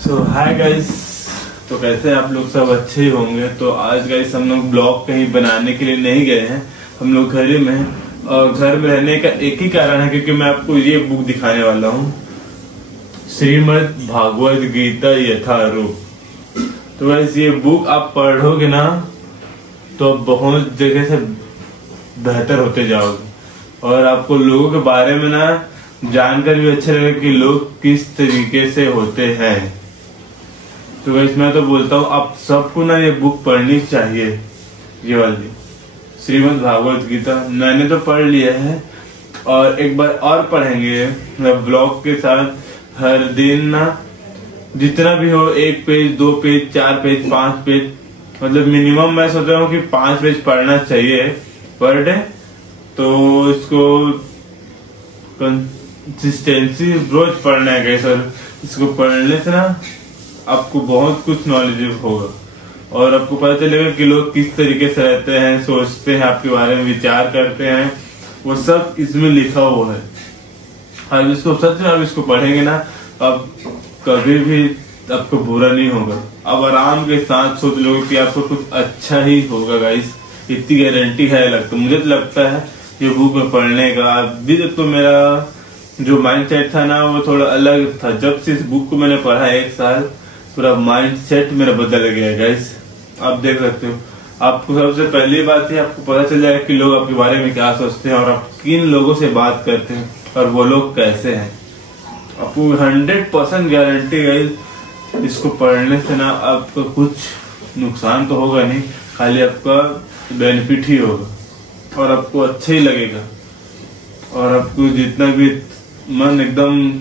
Hi guys. तो कैसे आप लोग सब अच्छे ही होंगे। तो आज गाइस हम लोग ब्लॉग कहीं बनाने के लिए नहीं गए हैं, हम लोग घर ही में हैं। और घर में रहने का एक ही कारण है क्योंकि मैं आपको ये बुक दिखाने वाला हूँ, श्रीमद् भागवत गीता यथारूप। तो गाइस ये बुक आप पढ़ोगे ना तो आप बहुत जगह से बेहतर होते जाओगे और आपको लोगों के बारे में ना जानकर भी अच्छा लगेगा कि लोग किस तरीके से होते हैं। तो वैसे मैं तो बोलता हूँ आप सबको ना ये बुक पढ़नी चाहिए, ये वाली श्रीमद् भागवत गीता। मैंने तो पढ़ लिया है और एक बार और पढ़ेंगे ब्लॉग के साथ। हर दिन ना जितना भी हो, 1 पेज 2 पेज 4 पेज 5 पेज, मतलब मिनिमम मैं सोच रहा हूँ कि 5 पेज पढ़ना चाहिए पर डे। तो इसको कंसिस्टेंसी रोज पढ़ना है सर। इसको पढ़ने से ना आपको बहुत कुछ नॉलेज होगा और आपको पता चलेगा कि लोग किस तरीके से रहते हैं, सोचते हैं, आपके बारे में विचार करते हैं, वो सब इसमें लिखा हुआ है। अब इसको सच में आप इसको पढ़ेंगे ना अब कभी भी आपको बुरा नहीं होगा। अब आराम के साथ सोच लोगे कि आपको कुछ अच्छा ही होगा गाइस, इतनी गारंटी है। लगता मुझे तो लगता है ये बुक में पढ़ने का। अभी तो मेरा जो माइंड सेट था ना वो थोड़ा अलग था। जब से इस बुक को मैंने पढ़ा 1 साल, पूरा माइंड सेट मेरा बदल गया गाइस। आप देख सकते हो। आपको सबसे पहली बात है आपको पता चल जाएगा कि लोग आपके बारे में क्या सोचते हैं और आप किन लोगों से बात करते हैं और वो लोग कैसे हैं। आपको 100% गारंटी गाइस, इसको पढ़ने से ना आपको कुछ नुकसान तो होगा नहीं, खाली आपका बेनिफिट ही होगा और आपको अच्छा ही लगेगा। और आपको जितना भी मन एकदम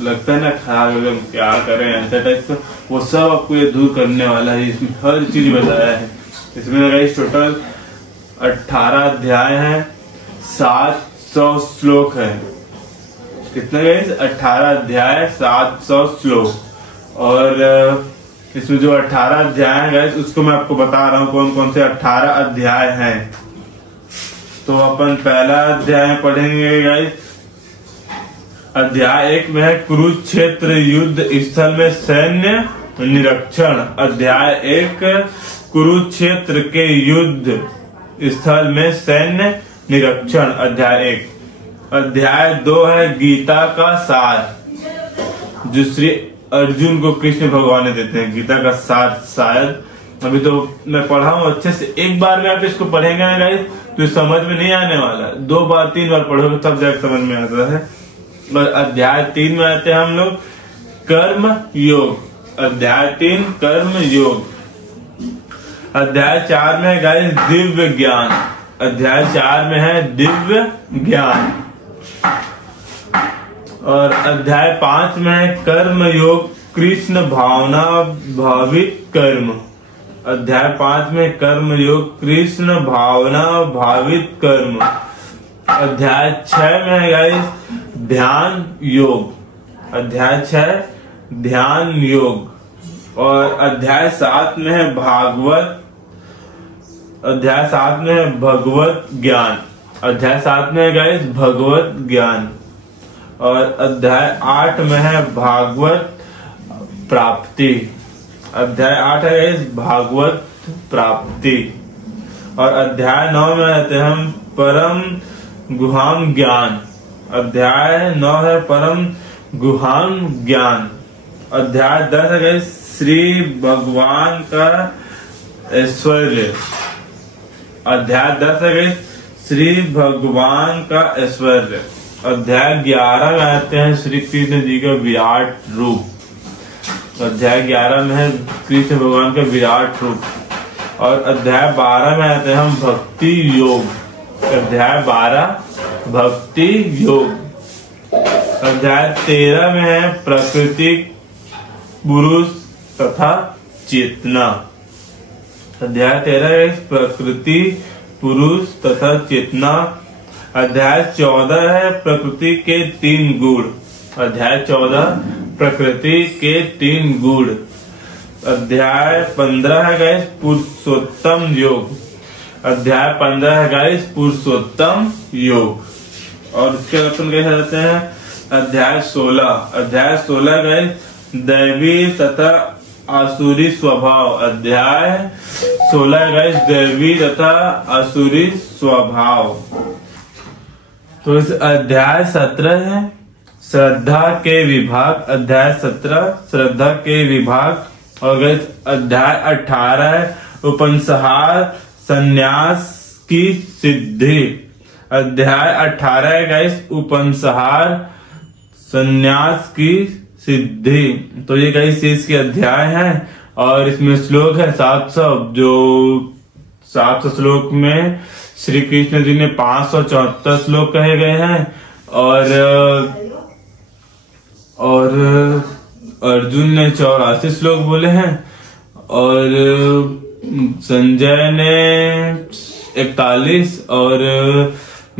लगता है ना खराब, एकदम क्या करें ऐसा टाइप का, वो सब आपको ये दूर करने वाला है। इसमें हर चीज बताया है। इसमें गाइस टोटल 18 अध्याय है, 700 श्लोक है। कितना गाइस? 18 अध्याय 700 श्लोक। और इसमें जो 18 अध्याय है गाइस उसको मैं आपको बता रहा हूँ कौन कौन से 18 अध्याय हैं। तो अपन पहला अध्याय पढ़ेंगे गाइस। अध्याय 1 में है कुरुक्षेत्र युद्ध स्थल में सैन्य निरीक्षण। अध्याय 1 कुरुक्षेत्र के युद्ध स्थल में सैन्य निरीक्षण, अध्याय 1। अध्याय 2 है गीता का सार, जो श्री अर्जुन को कृष्ण भगवान ने देते हैं। गीता का सार शायद अभी तो मैं पढ़ा हूँ अच्छे से। एक बार में आप इसको पढ़ेंगे ना गाइस तो समझ में नहीं आने वाला, 2 बार 3 बार पढ़ोगे तब जाकर समझ में आता है। और अध्याय 3 में आते हैं हम लोग कर्म योग। अध्याय 3 कर्म योग। अध्याय 4 में है गाइस दिव्य ज्ञान। अध्याय 4 में है दिव्य ज्ञान। और अध्याय 5 में है कर्म योग कृष्ण भावना भावित कर्म। अध्याय 5 में कर्म योग कृष्ण भावना भावित कर्म। अध्याय 6 में है गाइस ध्यान योग। अध्याय 6 ध्यान योग। और अध्याय 7 में है भागवत। अध्याय 7 में है भगवत ज्ञान। अध्याय 7 में है गाइस भगवत ज्ञान। और अध्याय 8 में है भागवत प्राप्ति। अध्याय 8 है गाइस भागवत प्राप्ति। और अध्याय 9 में रहते हैं हम परम गुहाम ज्ञान। अध्याय 9 है परम गुहाम ज्ञान। अध्याय 10 है श्री भगवान का ऐश्वर्य। अध्याय 10 है श्री भगवान का ऐश्वर्य। अध्याय 11 में आते हैं श्री कृष्ण जी का विराट रूप। अध्याय 11 में है कृष्ण भगवान का विराट रूप। और अध्याय 12 में आते हैं हम भक्ति योग। अध्याय 12 भक्ति योग। अध्याय 13 में है प्रकृति पुरुष तथा चेतना। अध्याय 13 है प्रकृति पुरुष तथा चेतना। अध्याय 14 है प्रकृति के 3 गुण। अध्याय 14 प्रकृति के 3 गुण। अध्याय 15 है गाइस पुरुषोत्तम योग। अध्याय 15 है गाइस पुरुषोत्तम योग। और उसके अपन कैसे रहते हैं अध्याय 16। अध्याय 16 गाइस दैवी तथा आसुरी स्वभाव। अध्याय 16 गाइस, दैवी तथा आसुरी स्वभाव। तो इस अध्याय 17 है श्रद्धा के विभाग। अध्याय 17 श्रद्धा के विभाग। और गाइस अध्याय 18 है उपसंहार संन्यास की सिद्धि। अध्याय 18 है गाइस उपसंहार संन्यास की सिद्धि। तो ये गाइस इसके अध्याय है और इसमें श्लोक है 700। जो 700 श्लोक में श्री कृष्ण जी ने 574 श्लोक कहे गए हैं और अर्जुन ने 84 श्लोक बोले हैं और संजय ने 41 और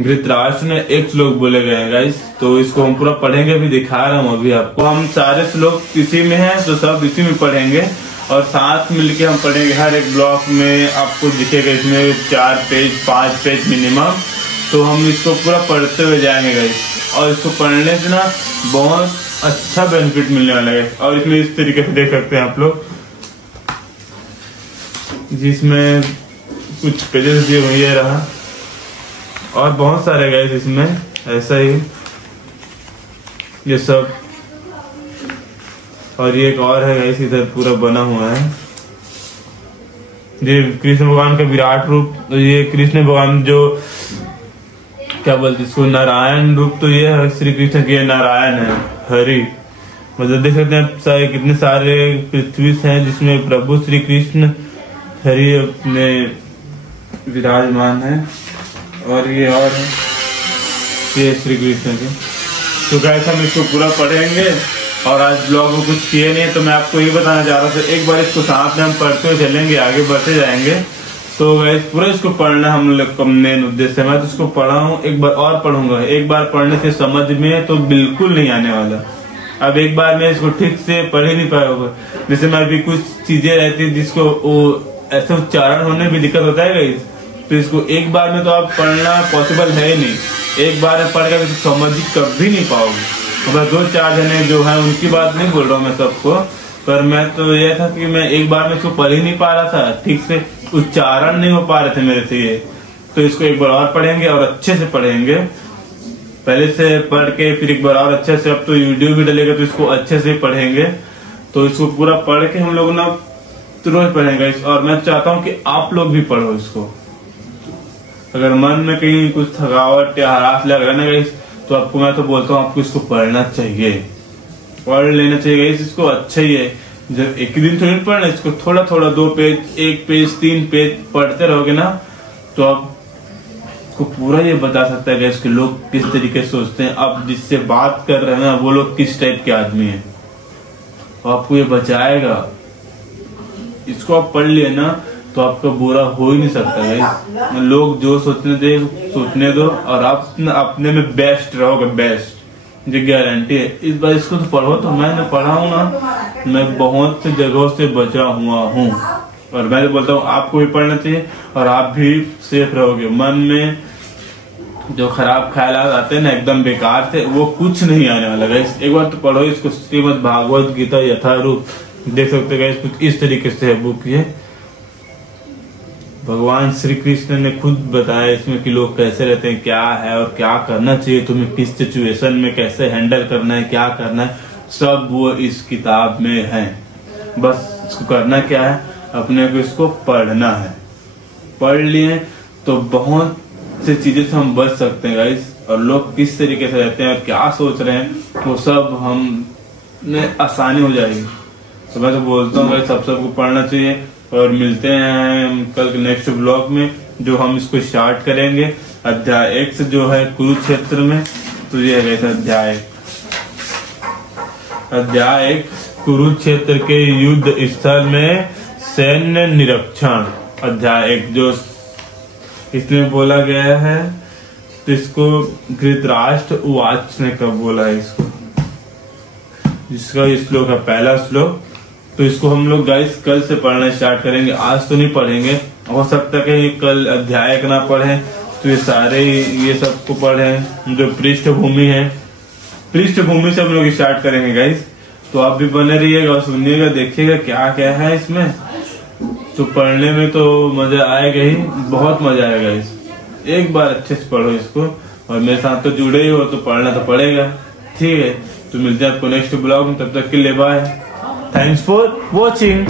धृतराष्ट्र ने 1 श्लोक बोले गए हैं गाइस। तो इसको हम पूरा पढ़ेंगे, अभी दिखा रहा हूँ अभी आपको। हम सारे श्लोक इसी में हैं तो सब इसी में पढ़ेंगे और साथ मिलके हम पढ़ेंगे। हर एक ब्लॉक में आपको दिखेगा इसमें 4 पेज 5 पेज मिनिमम। तो हम इसको पूरा पढ़ते हुए जाएंगे गाइस और इसको पढ़ने से ना बहुत अच्छा बेनिफिट मिलने वाला है। और इसमें इस तरीके से देख सकते हैं आप लोग, जिसमें कुछ पेजेस दिए हुए ये रहा और बहुत सारे गाइस इसमें ऐसा ही ये सब। और ये एक और है गाइस इधर पूरा बना हुआ है, ये कृष्ण भगवान का विराट रूप। तो ये कृष्ण भगवान जो क्या बोलते इसको नारायण रूप, तो ये श्री कृष्ण के नारायण है, हरि। मतलब देख सकते हैं कितने सारे पृथ्वी हैं जिसमें प्रभु श्री कृष्ण हरि अपने विराजमान है। और ये और है ये श्री कृष्ण के। तो गाइस हम इसको पूरा पढ़ेंगे और आज ब्लॉग में कुछ किए नहीं है तो मैं आपको ये बताना चाह रहा था, एक बार इसको साथ में हम पढ़ते हुए चलेंगे, आगे बढ़ते जाएंगे। तो गाइस पूरा इसको पढ़ना हम लोग का मेन उद्देश्य है। मैं तो इसको पढ़ा हूँ, एक बार और पढ़ूंगा। एक बार पढ़ने से समझ में तो बिल्कुल नहीं आने वाला। अब एक बार में इसको ठीक से पढ़ ही नहीं पाएगा। जैसे मैं अभी कुछ चीजें रहती है जिसको ऐसे उच्चारण होने में भी दिक्कत होता है गाइस, तो इसको एक बार में तो आप पढ़ना पॉसिबल है ही नहीं। एक बार में पढ़ कर तो समझ कभी नहीं पाओगे। मतलब 2-4 जने जो है उनकी बात नहीं बोल रहा हूँ मैं सबको, पर मैं तो यह था कि मैं एक बार में इसको पढ़ ही नहीं पा रहा था, ठीक से उच्चारण नहीं हो पा रहे थे मेरे से ये। तो इसको एक बार और पढ़ेंगे और अच्छे से पढ़ेंगे, पहले से पढ़ के फिर एक बार और अच्छे से। अब तो वीडियो भी डलेगा तो इसको अच्छे से पढ़ेंगे। तो इसको पूरा पढ़ के हम लोग ना रोज पढ़ेंगे। और मैं चाहता हूँ कि आप लोग भी पढ़ो इसको। अगर मन में कहीं कुछ थकावट या हरास लग रहा है ना गाइस, तो आपको मैं तो बोलता हूँ आपको इसको पढ़ना चाहिए, पढ़ लेना चाहिए गाइस। इसको अच्छा ही है, जब एक ही दिन थोड़ी पढ़ना, इसको थोड़ा थोड़ा 2 पेज 1 पेज 3 पेज पढ़ते रहोगे ना तो आपको पूरा ये बता सकता है गाइस कि लोग किस तरीके से सोचते हैं। आप जिससे बात कर रहे हैं ना वो लोग किस टाइप के आदमी है, आपको ये बचाएगा। इसको आप पढ़ लिए ना तो आपका बुरा हो ही नहीं सकता गाइस। लोग जो सोचने दो और आप अपने में बेस्ट रहोगे, बेस्ट, ये गारंटी है। इस बार इसको तो पढ़ो। तो मैंने पढ़ा हूँ ना, मैं बहुत से जगहों से बचा हुआ हूँ और मैं तो बोलता हूँ आपको भी पढ़ना चाहिए और आप भी सेफ रहोगे। मन में जो खराब ख्यालात आते हैं ना एकदम बेकार से, वो कुछ नहीं आने वाला गाइस। एक बार तो पढ़ो इसको। श्रीमद् भागवत गीता यथारूप देख सकते गाइस, कुछ इस तरीके से है बुक ये। भगवान श्री कृष्ण ने खुद बताया इसमें कि लोग कैसे रहते हैं, क्या है और क्या करना चाहिए, तुम्हें किस सिचुएशन में कैसे हैंडल करना है, क्या करना है, सब वो इस किताब में है। बस इसको करना क्या है, अपने को इसको पढ़ना है। पढ़ लिए तो बहुत से चीजें से हम बच सकते हैं गाइस। और लोग किस तरीके से रहते हैं और क्या सोच रहे हैं वो सब हम आसानी हो जाएगी। तो मैं तो बोलता हूँ सबको पढ़ना चाहिए। और मिलते हैं कल के नेक्स्ट ब्लॉग में, जो हम इसको स्टार्ट करेंगे अध्याय 1 से, जो है कुरुक्षेत्र में। तो ये है अध्याय 1 कुरुक्षेत्र के युद्ध स्थल में सैन्य निरीक्षण। अध्याय 1 जो इसमें बोला गया है, तो इसको धृतराष्ट्र उवाच ने कब बोला है इसको, जिसका श्लोक है पहला श्लोक। तो इसको हम लोग गाइस कल से पढ़ना स्टार्ट करेंगे, आज तो नहीं पढ़ेंगे। हो सकता है कि कल अध्याय ना पढ़े तो ये सारे ये सबको पढ़े, जो पृष्ठभूमि है, पृष्ठभूमि से हम लोग स्टार्ट करेंगे गाइस। तो आप भी बने रहिएगा और सुनिएगा, देखिएगा क्या क्या है इसमें। तो पढ़ने में तो मजा आएगा ही, बहुत मजा आएगा इसमें। एक बार अच्छे से पढ़ो इसको, और मेरे साथ तो जुड़े ही हो तो पढ़ना तो पड़ेगा। ठीक है, तो मिलते हैं आपको नेक्स्ट ब्लॉग में, तब तक के लिए बाय। Thanks for watching.